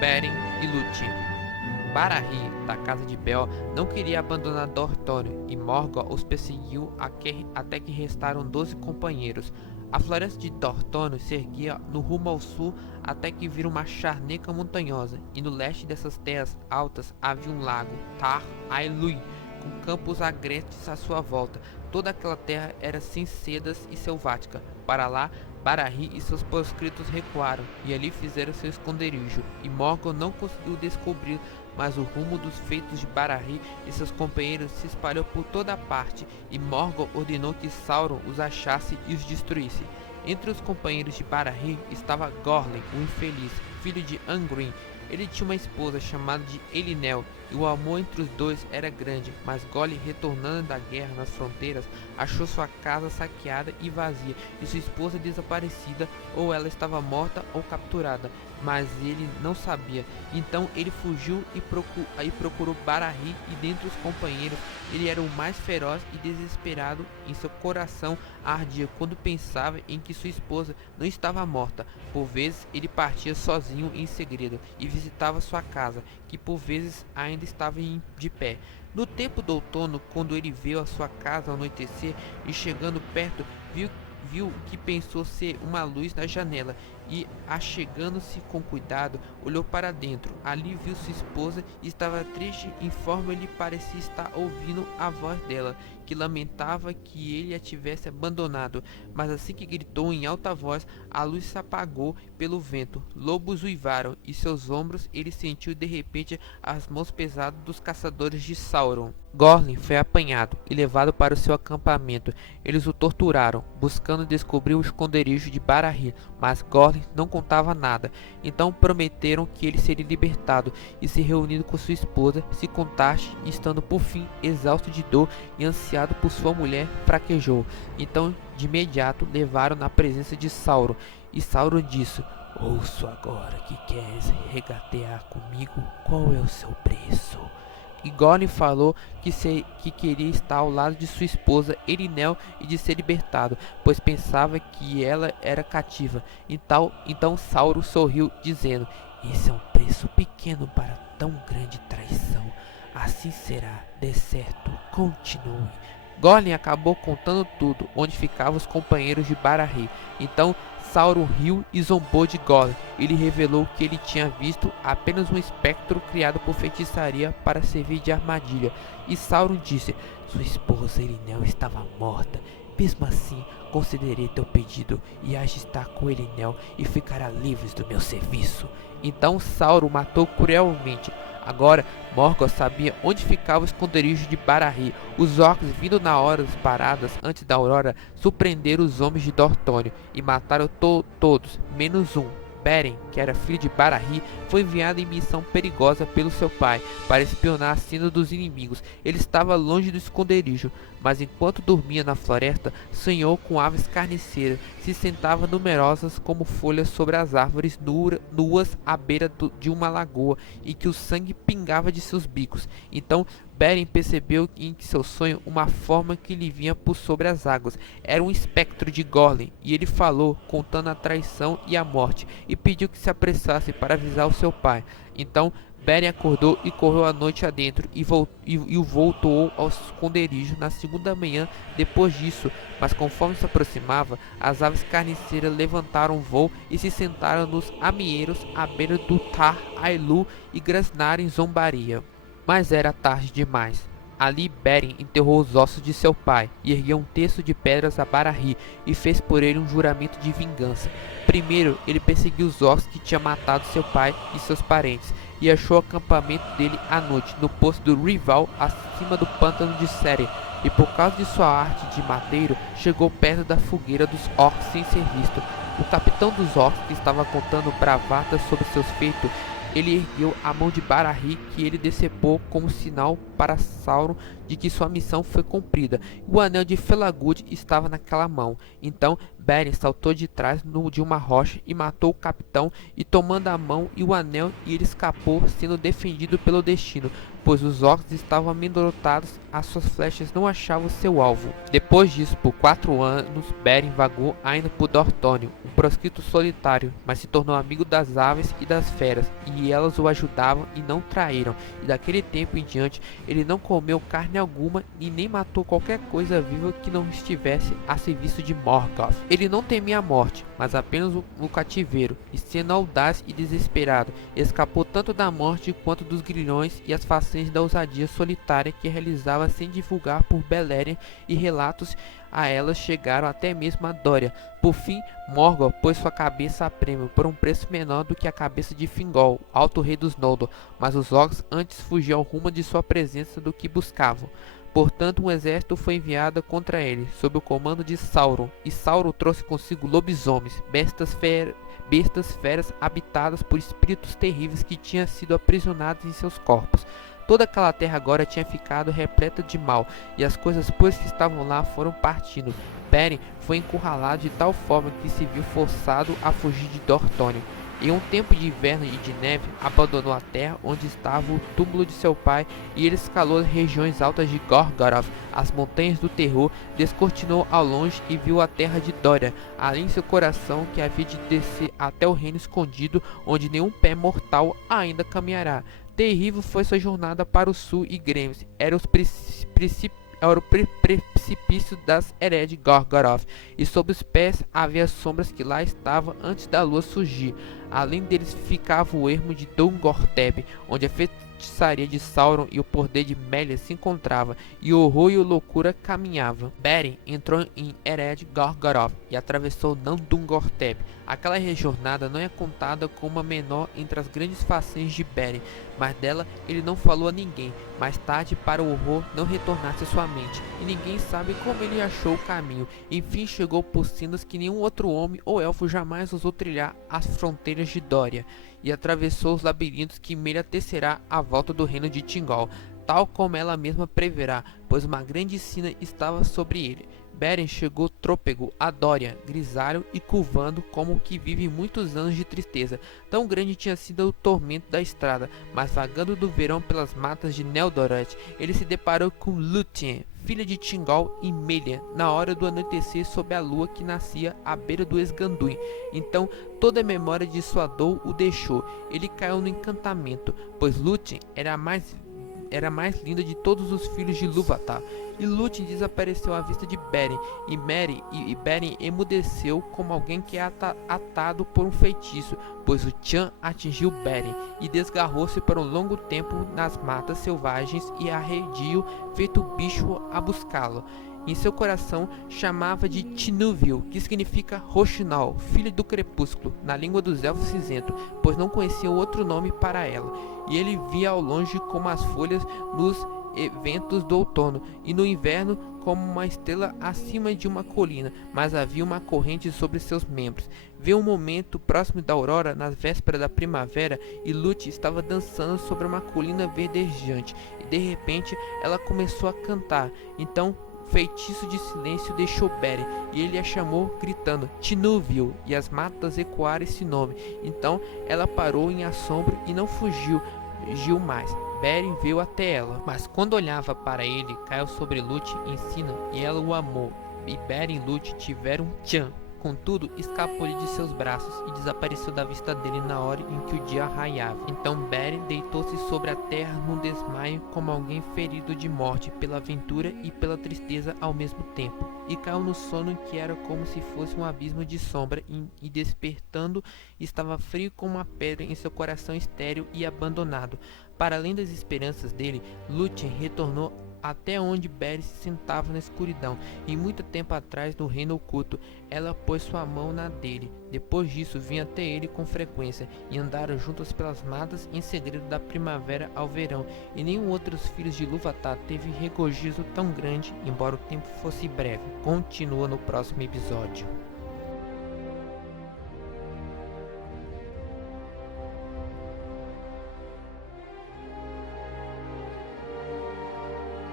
Beren e Lúthien. Barahri, da casa de Bel, não queria abandonar Dortônio, e Morgoth os perseguiu até que restaram 12 companheiros. A floresta de Dortônio se erguia no rumo ao sul até que viram uma charneca montanhosa, e no leste dessas terras altas havia um lago, Tar Ailui, com campos agrestes à sua volta. Toda aquela terra era sem sedas e selvática. Para lá, Barahri e seus proscritos recuaram, e ali fizeram seu esconderijo, e Morgoth não conseguiu descobrir, mas o rumo dos feitos de Barahri e seus companheiros se espalhou por toda a parte, e Morgoth ordenou que Sauron os achasse e os destruísse. Entre os companheiros de Barahri estava Gorlen, o infeliz, filho de Angwrin. Ele tinha uma esposa chamada de Elinel, e o amor entre os dois era grande, mas Gorlen, retornando da guerra nas fronteiras, achou sua casa saqueada e vazia, e sua esposa desaparecida, ou ela estava morta ou capturada, mas ele não sabia. Então ele fugiu e procurou Barahri, e dentre os companheiros ele era o mais feroz e desesperado. Em seu coração ardia quando pensava em que sua esposa não estava morta. Por vezes ele partia sozinho em segredo e visitava sua casa, que por vezes ainda estava de pé. No tempo do outono, quando ele viu a sua casa anoitecer e chegando perto, viu o que pensou ser uma luz na janela, e, achegando-se com cuidado, olhou para dentro. Ali viu sua esposa e estava triste, informe ele parecia estar ouvindo a voz dela, que lamentava que ele a tivesse abandonado. Mas assim que gritou em alta voz, a luz se apagou pelo vento. Lobos uivaram, e seus ombros ele sentiu de repente as mãos pesadas dos caçadores de Sauron. Gorlen foi apanhado e levado para o seu acampamento. Eles o torturaram, buscando descobrir o esconderijo de Barahri, mas Gorlen não contava nada. Então prometeram que ele seria libertado, e se reunindo com sua esposa, se contaste, e estando por fim exausto de dor e ansiado por sua mulher, fraquejou. Então de imediato levaram na presença de Sauron, e Sauron disse: "Ouço agora que queres regatear comigo. Qual é o seu preço?" E Gorlen falou que queria estar ao lado de sua esposa Elinel e de ser libertado, pois pensava que ela era cativa. Então Sauron sorriu, dizendo: "Esse é um preço pequeno para tão grande traição. Assim será, de certo. Continue." Gorlen acabou contando tudo, onde ficavam os companheiros de Barahri. Então Sauron riu e zombou de Gorlen. Ele revelou que ele tinha visto apenas um espectro criado por feitiçaria para servir de armadilha. E Sauron disse: "Sua esposa Elinel estava morta. Mesmo assim, considerei teu pedido, e hás de estar com Elinel e ficará livres do meu serviço." Então Sauron matou cruelmente. Agora Morgoth sabia onde ficava o esconderijo de Barahri. Os orcs, vindo na hora das paradas antes da aurora, surpreenderam os homens de Dortônio e mataram todos, menos um. Beren, que era filho de Barahri, foi enviado em missão perigosa pelo seu pai para espionar a sina dos inimigos. Ele estava longe do esconderijo, mas enquanto dormia na floresta, sonhou com aves carniceiras. Se sentavam numerosas como folhas sobre as árvores nuas à beira de uma lagoa, e que o sangue pingava de seus bicos. Então Beren percebeu em seu sonho uma forma que lhe vinha por sobre as águas. Era um espectro de Gorlen, e ele falou, contando a traição e a morte, e pediu que se apressasse para avisar o seu pai. Então Beren acordou e correu a noite adentro, e voltou ao esconderijo na segunda manhã depois disso. Mas conforme se aproximava, as aves carniceiras levantaram voo e se sentaram nos amieiros à beira do Tar Ailu e grasnaram em zombaria. Mas era tarde demais. Ali Beren enterrou os ossos de seu pai, e ergueu um terço de pedras a Barahri, e fez por ele um juramento de vingança. Primeiro ele perseguiu os orcs que tinham matado seu pai e seus parentes, e achou o acampamento dele à noite, no poço do Rival, acima do pântano de Seren, e por causa de sua arte de mateiro, chegou perto da fogueira dos orcs sem ser visto. O capitão dos orcs, que estava contando bravatas sobre seus feitos, ele ergueu a mão de Barahri, que ele decepou como sinal para Sauron de que sua missão foi cumprida. O anel de Felagund estava naquela mão. Então Beren saltou de trás de uma rocha e matou o capitão, e tomando a mão e o anel, e ele escapou, sendo defendido pelo destino, pois os orcs estavam amedrontados, as suas flechas não achavam seu alvo. Depois disso, por 4 anos, Beren vagou ainda por Dortônio, um proscrito solitário, mas se tornou amigo das aves e das feras, e elas o ajudavam e não traíram, e daquele tempo em diante ele não comeu carne alguma e nem matou qualquer coisa viva que não estivesse a serviço de Morgoth. Ele não temia a morte, mas apenas o cativeiro, e sendo audaz e desesperado, escapou tanto da morte quanto dos grilhões e as façanhas da ousadia solitária que realizava sem divulgar por Beleriand, e relatos a elas chegaram até mesmo a Dória. Por fim, Morgoth pôs sua cabeça a prêmio por um preço menor do que a cabeça de Fingol, alto rei dos Noldor, mas os orcs antes fugiam ao rumo de sua presença do que buscavam. Portanto, um exército foi enviado contra ele, sob o comando de Sauron, e Sauron trouxe consigo lobisomens, bestas feras habitadas por espíritos terríveis que tinham sido aprisionados em seus corpos. Toda aquela terra agora tinha ficado repleta de mal, e as coisas pois que estavam lá foram partindo. Beren foi encurralado de tal forma que se viu forçado a fugir de Dortônio. Em um tempo de inverno e de neve, abandonou a terra onde estava o túmulo de seu pai, e ele escalou as regiões altas de Gorgoroth, as montanhas do terror, descortinou ao longe e viu a terra de Dória, além seu coração que havia de descer até o reino escondido, onde nenhum pé mortal ainda caminhará. Terrível foi sua jornada para o sul, e Gremms era o precipício das Ered de Gorgoroth, e sob os pés havia as sombras que lá estavam antes da lua surgir. Além deles ficava o ermo de Dungorteb, onde a feitiçaria de Sauron e o poder de Melia se encontrava, e o horror e a loucura caminhavam. Beren entrou em Ered Gorgoroth e atravessou Dungorteb. Aquela jornada não é contada como a menor entre as grandes façanhas de Beren, mas dela ele não falou a ninguém. Mais tarde, para o horror não retornasse à sua mente, e ninguém sabe como ele achou o caminho. Enfim, chegou por sendas que nenhum outro homem ou elfo jamais ousou trilhar as fronteiras de Dória, e atravessou os labirintos que Melia tecerá à volta do reino de Thingol, tal como ela mesma preverá, pois uma grande sina estava sobre ele. Beren chegou trôpego a Dória, grisalho e curvando como que vive muitos anos de tristeza. Tão grande tinha sido o tormento da estrada, mas vagando do verão pelas matas de Neldoreth, ele se deparou com Lúthien, filha de Thingol e Melia, na hora do anoitecer sob a lua que nascia à beira do Esganduin. Então toda a memória de sua dor o deixou. Ele caiu no encantamento, pois Lúthien era a mais linda de todos os filhos de Ilúvatar. E Lúthien desapareceu à vista de Beren, e Beren emudeceu como alguém que é atado por um feitiço, pois o Tchan atingiu Beren, e desgarrou-se por um longo tempo nas matas selvagens, e arredio feito bicho a buscá-lo. Em seu coração chamava de Tinúvil, que significa Roxinol, filha do crepúsculo, na língua dos elfos cinzentos, pois não conheciam outro nome para ela. E ele via ao longe como as folhas nos eventos do outono, e no inverno como uma estrela acima de uma colina, mas havia uma corrente sobre seus membros. Veio um momento próximo da aurora, nas vésperas da primavera, e Lúthien estava dançando sobre uma colina verdejante, e de repente ela começou a cantar. Então feitiço de silêncio deixou Beren, e ele a chamou gritando Tinúvil, e as matas ecoaram esse nome. Então ela parou em assombro e não fugiu mais. Beren veio até ela, mas quando olhava para ele, caiu sobre Lúthien em sina, e ela o amou. E Beren e Lúthien tiveram um Tchan. Contudo, escapou-lhe de seus braços e desapareceu da vista dele na hora em que o dia raiava. Então Beren deitou-se sobre a terra num desmaio, como alguém ferido de morte pela aventura e pela tristeza ao mesmo tempo, e caiu no sono que era como se fosse um abismo de sombra, e despertando estava frio como uma pedra em seu coração estéril e abandonado. Para além das esperanças dele, Lúthien retornou até onde Beren se sentava na escuridão, e muito tempo atrás no reino oculto. Ela pôs sua mão na dele. Depois disso vinha até ele com frequência, e andaram juntas pelas matas em segredo da primavera ao verão, e nenhum outro dos filhos de Ilúvatar teve regozijo tão grande, embora o tempo fosse breve. Continua no próximo episódio.